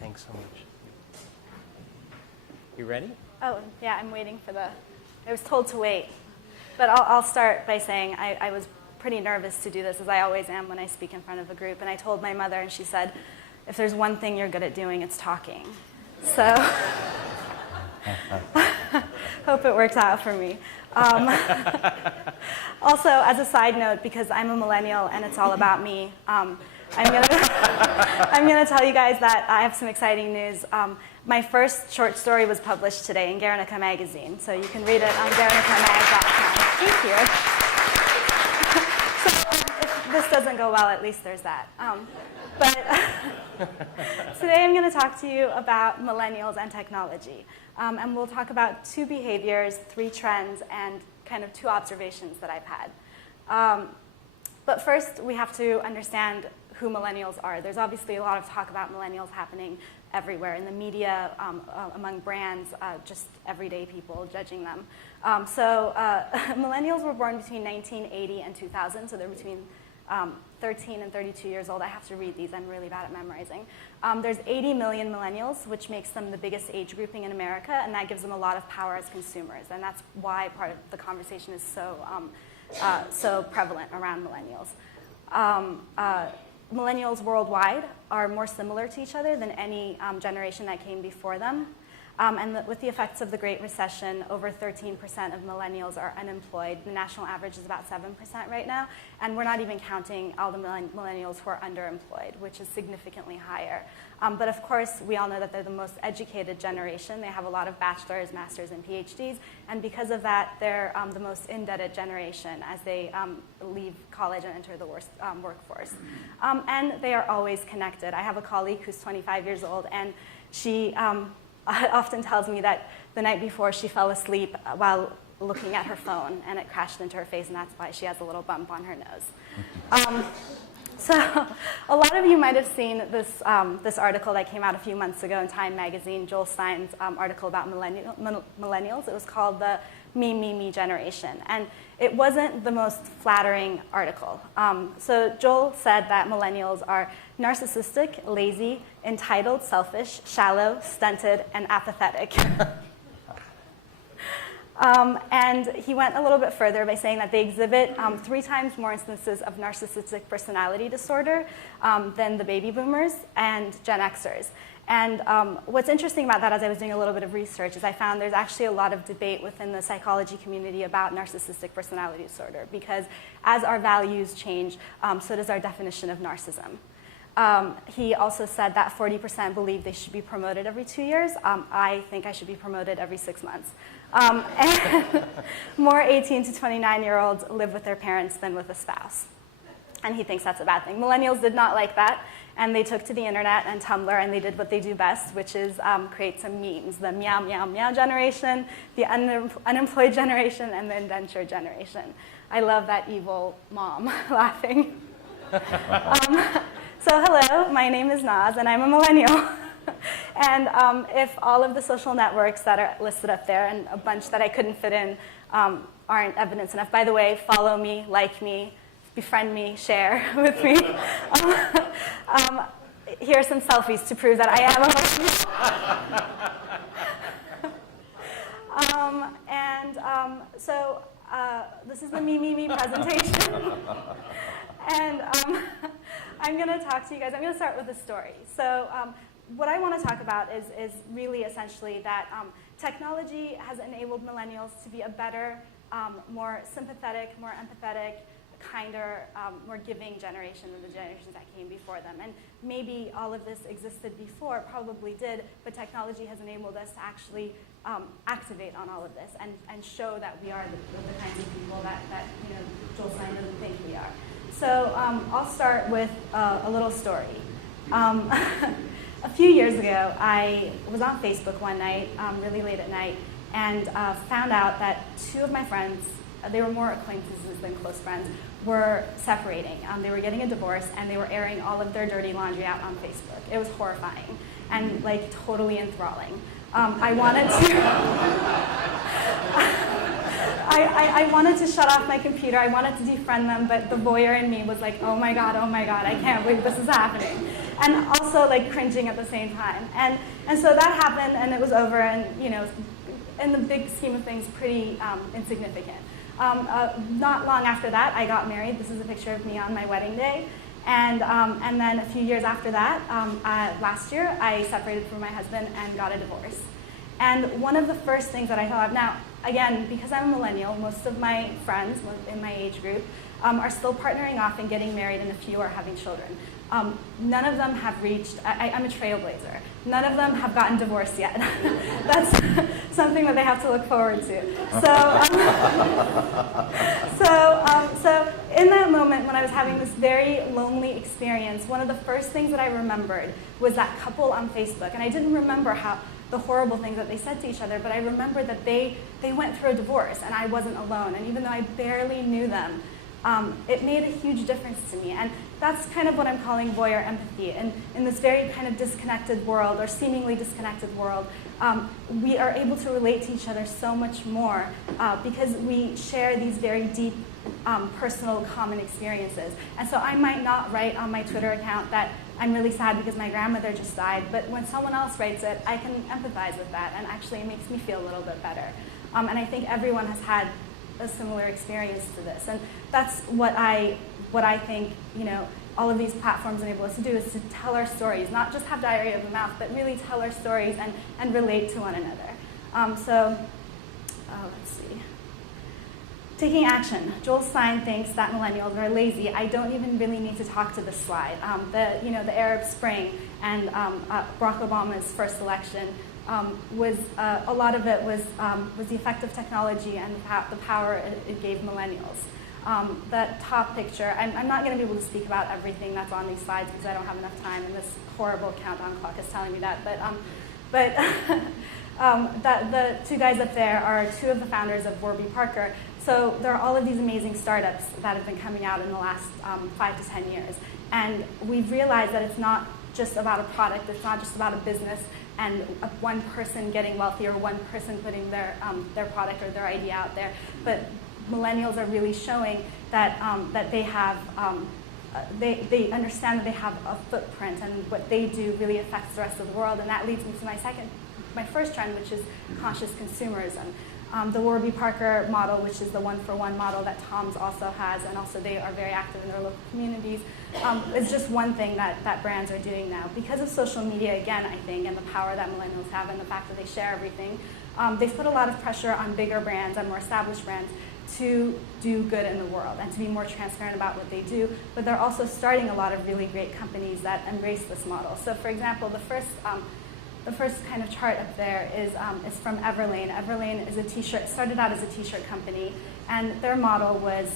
Thanks so much. You ready? Oh, yeah, I'm waiting for I was told to wait. But I'll start by saying I was pretty nervous to do this, as I always am when I speak in front of a group. And I told my mother, and she said, if there's one thing you're good at doing, it's talking. So hope it works out for me. Also, as a side note, because I'm a millennial and it's all about me, I'm gonna tell you guys that I have some exciting news. My first short story was published today in Guernica magazine, so you can read it on guernicamag.com. Thank you. So if this doesn't go well, at least there's that. But today I'm going to talk to you about millennials and technology. And we'll talk about 2 behaviors, 3 trends, and kind of 2 observations that I've had. But first, we have to understand who millennials are. There's obviously a lot of talk about millennials happening everywhere, in the media, among brands, just everyday people judging them. Millennials were born between 1980 and 2000, so they're between 13 and 32 years old. I have to read these. I'm really bad at memorizing. There's 80 million millennials, which makes them the biggest age grouping in America, and that gives them a lot of power as consumers. And that's why part of the conversation is so prevalent around millennials. Millennials worldwide are more similar to each other than any generation that came before them. With the effects of the Great Recession, over 13% of millennials are unemployed. The national average is about 7% right now, and we're not even counting all the millennials who are underemployed, which is significantly higher. But of course, we all know that they're the most educated generation. They have a lot of bachelor's, master's, and PhDs, and because of that, they're the most indebted generation as they leave college and enter the workforce. And they are always connected. I have a colleague who's 25 years old, and she often tells me that the night before she fell asleep while looking at her phone, and it crashed into her face, and that's why she has a little bump on her nose. So a lot of you might have seen this article that came out a few months ago in Time magazine, Joel Stein's article about millennials. It was called the Me generation. And it wasn't the most flattering article. So Joel said that millennials are narcissistic, lazy, entitled, selfish, shallow, stunted, and apathetic. And he went a little bit further by saying that they exhibit 3 times more instances of narcissistic personality disorder than the baby boomers and Gen Xers. And what's interesting about that, as I was doing a little bit of research, is I found there's actually a lot of debate within the psychology community about narcissistic personality disorder, because as our values change, so does our definition of narcissism. He also said that 40% believe they should be promoted every 2 years. I think I should be promoted every 6 months. And more 18 to 29-year-olds live with their parents than with a spouse. And he thinks that's a bad thing. Millennials did not like that, and they took to the internet and Tumblr, and they did what they do best, which is create some memes. The meow, meow, meow generation, the unemployed generation, and the indentured generation. I love that evil mom laughing. So hello, my name is Naz, and I'm a millennial. And if all of the social networks that are listed up there, and a bunch that I couldn't fit in, aren't evidence enough, by the way, follow me, like me, befriend me, share with me. Here are some selfies to prove that I am a millennial. So this is the me presentation. And I'm going to talk to you guys. I'm going to start with a story. So what I want to talk about is really essentially that technology has enabled millennials to be a better, more sympathetic, more empathetic, kinder, more giving generation than the generations that came before them. And maybe all of this existed before, probably did, but technology has enabled us to actually activate on all of this and show that we are the kinds of people that Joel Stein doesn't think we are. So I'll start with a little story. A few years ago, I was on Facebook one night, really late at night, and found out that 2 of my friends, they were more acquaintances than close friends, were separating. They were getting a divorce, and they were airing all of their dirty laundry out on Facebook. It was horrifying and totally enthralling. I wanted to shut off my computer. I wanted to defriend them, but the voyeur in me was like, oh my God, I can't believe this is happening. and also like cringing at the same time. And so that happened, and it was over, and in the big scheme of things, pretty insignificant. Not long after that, I got married. This is a picture of me on my wedding day. And then a few years after that, last year, I separated from my husband and got a divorce. And one of the first things that I thought of, now, again, because I'm a millennial, most of my friends in my age group are still partnering off and getting married, and a few are having children. None of them have reached, I'm a trailblazer, none of them have gotten divorced yet. That's something that they have to look forward to. So in that moment when I was having this very lonely experience, one of the first things that I remembered was that couple on Facebook. And I didn't remember the horrible things that they said to each other, but I remembered that they went through a divorce and I wasn't alone. And even though I barely knew them, it made a huge difference to me. And that's kind of what I'm calling voyeur empathy. And in this very kind of disconnected world, or seemingly disconnected world, we are able to relate to each other so much more because we share these very deep, personal, common experiences. And so I might not write on my Twitter account that I'm really sad because my grandmother just died, but when someone else writes it, I can empathize with that, and actually it makes me feel a little bit better. And I think everyone has had a similar experience to this. And that's what I think, all of these platforms enable us to do, is to tell our stories, not just have diarrhea of the mouth, but really tell our stories and relate to one another. Let's see. Taking action. Joel Stein thinks that millennials are lazy. I don't even really need to talk to this slide. The Arab Spring and Barack Obama's first election was a lot of it was the effect of technology and the power it gave millennials. That top picture, I'm not going to be able to speak about everything that's on these slides because I don't have enough time, and this horrible countdown clock is telling me that. But the two guys up there are two of the founders of Warby Parker. So there are all of these amazing startups that have been coming out in the last 5 to 10 years. And we've realized that it's not just about a product, it's not just about a business and one person getting wealthy or one person putting their product or their idea out there. But millennials are really showing that they have, they understand that they have a footprint, and what they do really affects the rest of the world. And that leads me to my first trend, which is conscious consumerism. The Warby Parker model, which is the one-for-one model that Tom's also has, and also they are very active in their local communities, is just one thing that brands are doing now. Because of social media, again, I think, and the power that millennials have and the fact that they share everything, they've put a lot of pressure on bigger brands and more established brands to do good in the world and to be more transparent about what they do. But they're also starting a lot of really great companies that embrace this model. So for example, the first kind of chart up there is from Everlane. Everlane is started out as a t-shirt company, and their model was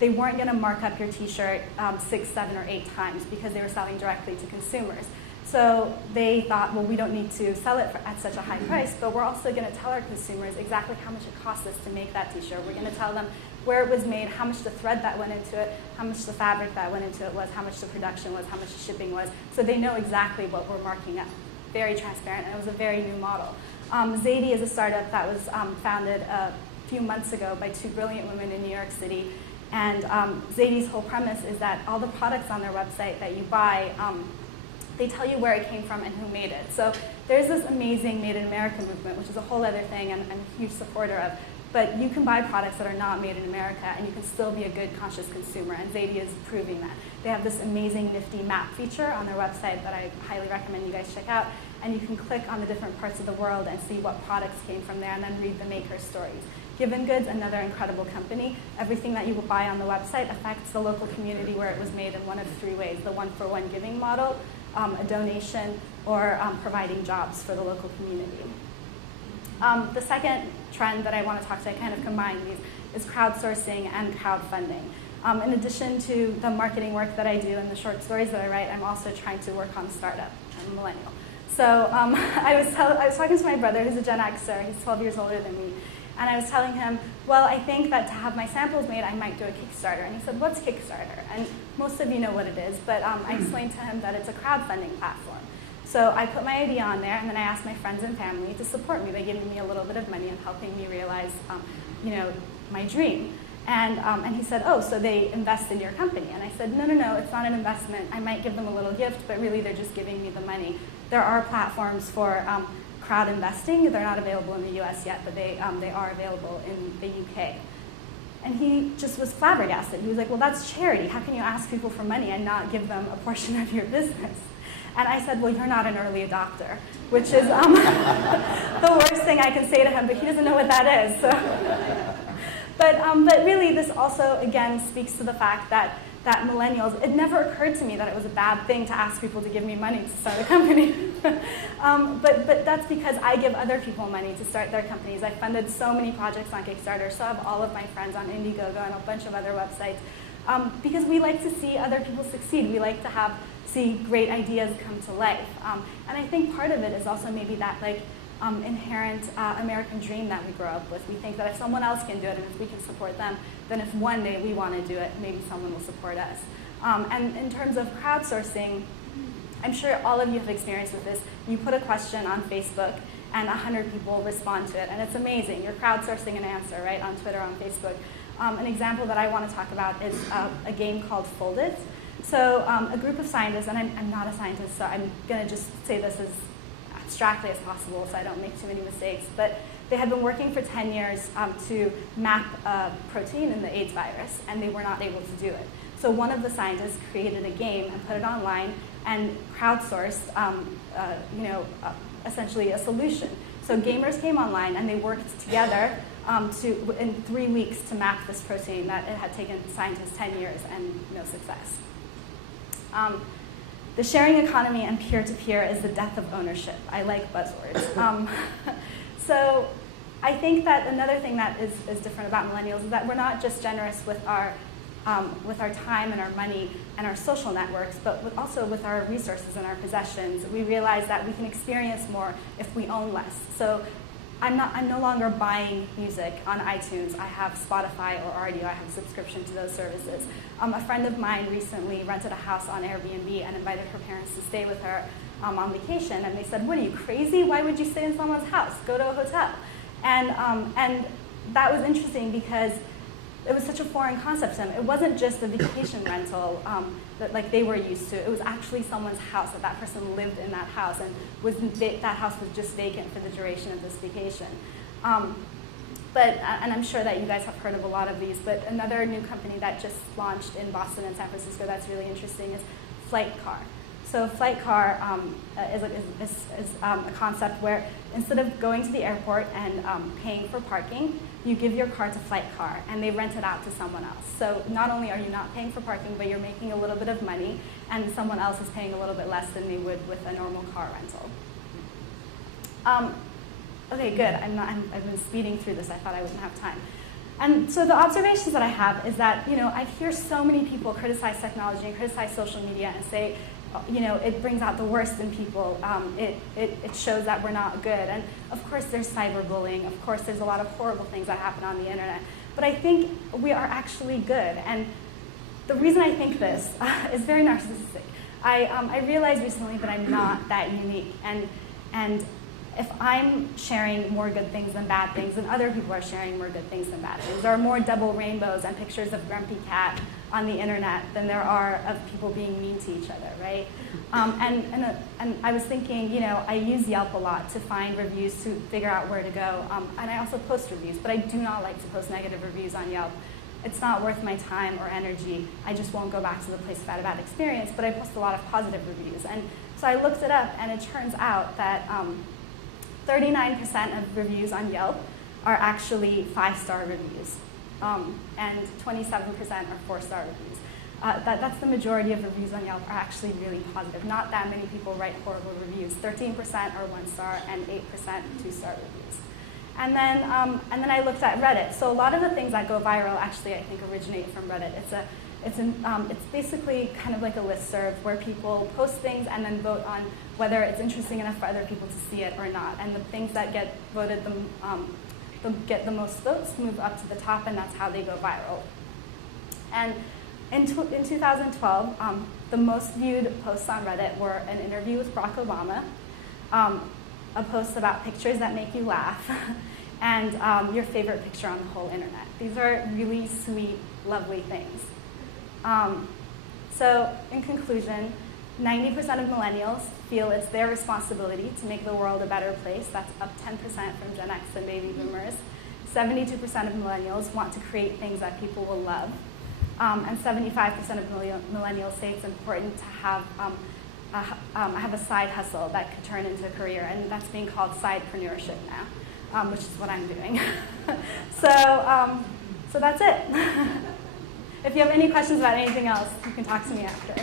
they weren't going to mark up your t-shirt 6, 7, or 8 times because they were selling directly to consumers. So they thought, well, we don't need to sell it at such a high price, but we're also going to tell our consumers exactly how much it costs us to make that t-shirt. We're going to tell them where it was made, how much the thread that went into it, how much the fabric that went into it was, how much the production was, how much the shipping was, so they know exactly what we're marking up. Very transparent, and it was a very new model. Zadie is a startup that was founded a few months ago by 2 brilliant women in New York City. And Zadie's whole premise is that all the products on their website that you buy, they tell you where it came from and who made it. So there's this amazing Made in America movement, which is a whole other thing and I'm a huge supporter of. But you can buy products that are not made in America, and you can still be a good, conscious consumer, and Zadie is proving that. They have this amazing, nifty map feature on their website that I highly recommend you guys check out, and you can click on the different parts of the world and see what products came from there, and then read the maker's stories. Given Goods, another incredible company. Everything that you will buy on the website affects the local community where it was made in one of 3 ways: the one-for-one giving model, a donation, or providing jobs for the local community. The second trend that I want to talk to, I kind of combine these, is crowdsourcing and crowdfunding. In addition to the marketing work that I do and the short stories that I write, I'm also trying to work on startup. I'm a millennial. So I was talking to my brother, who's a Gen Xer. He's 12 years older than me. And I was telling him, well, I think that to have my samples made, I might do a Kickstarter. And he said, what's Kickstarter? And most of you know what it is, but I explained to him that it's a crowdfunding platform. So I put my idea on there, and then I asked my friends and family to support me by giving me a little bit of money and helping me realize, my dream. And he said, oh, so they invest in your company. And I said, no, it's not an investment. I might give them a little gift, but really they're just giving me the money. There are platforms for crowd investing. They're not available in the US yet, but they are available in the UK. And he just was flabbergasted. He was like, well, that's charity. How can you ask people for money and not give them a portion of your business? And I said, well, you're not an early adopter, which is the worst thing I can say to him, but he doesn't know what that is. So. But really, this also, again, speaks to the fact that millennials, it never occurred to me that it was a bad thing to ask people to give me money to start a company. But that's because I give other people money to start their companies. I funded so many projects on Kickstarter, so have all of my friends on Indiegogo and a bunch of other websites, because we like to see other people succeed. We like to see great ideas come to life. And I think part of it is also maybe that inherent American dream that we grow up with. We think that if someone else can do it and if we can support them, then if one day we want to do it, maybe someone will support us. And in terms of crowdsourcing, I'm sure all of you have experience with this. You put a question on Facebook and 100 people respond to it, and it's amazing. You're crowdsourcing an answer, right, on Twitter, on Facebook. An example that I want to talk about is a game called Fold It. So a group of scientists, and I'm not a scientist, so I'm going to just say this as abstractly as possible so I don't make too many mistakes, but they had been working for 10 years to map a protein in the AIDS virus, and they were not able to do it. So one of the scientists created a game and put it online and crowdsourced essentially a solution. So gamers came online and they worked together in 3 weeks to map this protein that it had taken scientists 10 years and no success. The sharing economy and peer-to-peer is the death of ownership. I like buzzwords. So I think that another thing that is different about millennials is that we're not just generous with our time and our money and our social networks, but also with our resources and our possessions. We realize that we can experience more if we own less. So I'm no longer buying music on iTunes. I have Spotify or Rdio. I have a subscription to those services. A friend of mine recently rented a house on Airbnb and invited her parents to stay with her on vacation. And they said, what are you, crazy? Why would you stay in someone's house? Go to a hotel. And that was interesting because it was such a foreign concept to them. It wasn't just a vacation rental that like they were used to. It was actually someone's house, that person lived in that house, and that house was just vacant for the duration of this vacation. And I'm sure that you guys have heard of a lot of these, but another new company that just launched in Boston and San Francisco that's really interesting is Flightcar. So Flightcar is a concept where instead of going to the airport and paying for parking, you give your car to Flightcar and they rent it out to someone else. So not only are you not paying for parking, but you're making a little bit of money and someone else is paying a little bit less than they would with a normal car rental. Okay, good. I've been speeding through this. I thought I wouldn't have time. And so the observations that I have is that, I hear so many people criticize technology and criticize social media and say, it brings out the worst in people. It shows that we're not good. And of course there's cyberbullying. Of course there's a lot of horrible things that happen on the internet. But I think we are actually good. And the reason I think this is very narcissistic. I realized recently that I'm not that unique. And if I'm sharing more good things than bad things, then other people are sharing more good things than bad things. There are more double rainbows and pictures of Grumpy Cat on the internet than there are of people being mean to each other, right? And I was thinking, I use Yelp a lot to find reviews to figure out where to go. And I also post reviews, but I do not like to post negative reviews on Yelp. It's not worth my time or energy. I just won't go back to the place if I had a bad experience, but I post a lot of positive reviews. And so I looked it up, and it turns out that 39% of reviews on Yelp are actually 5-star reviews, and 27% are 4-star reviews. That's the majority of reviews on Yelp are actually really positive. Not that many people write horrible reviews. 13% are 1-star and 8% 2-star reviews. And then I looked at Reddit. So a lot of the things that go viral actually I think originate from Reddit. It's basically kind of like a listserv where people post things and then vote on whether it's interesting enough for other people to see it or not. And the things that get voted get the most votes move up to the top, and that's how they go viral. And in 2012, the most viewed posts on Reddit were an interview with Barack Obama, a post about pictures that make you laugh, and your favorite picture on the whole internet. These are really sweet, lovely things. So in conclusion, 90% of millennials feel it's their responsibility to make the world a better place. That's up 10% from Gen X and baby boomers. 72% of millennials want to create things that people will love. And 75% of millennials say it's important to have a side hustle that could turn into a career, and that's being called sidepreneurship now, which is what I'm doing. So that's it. If you have any questions about anything else, you can talk to me after.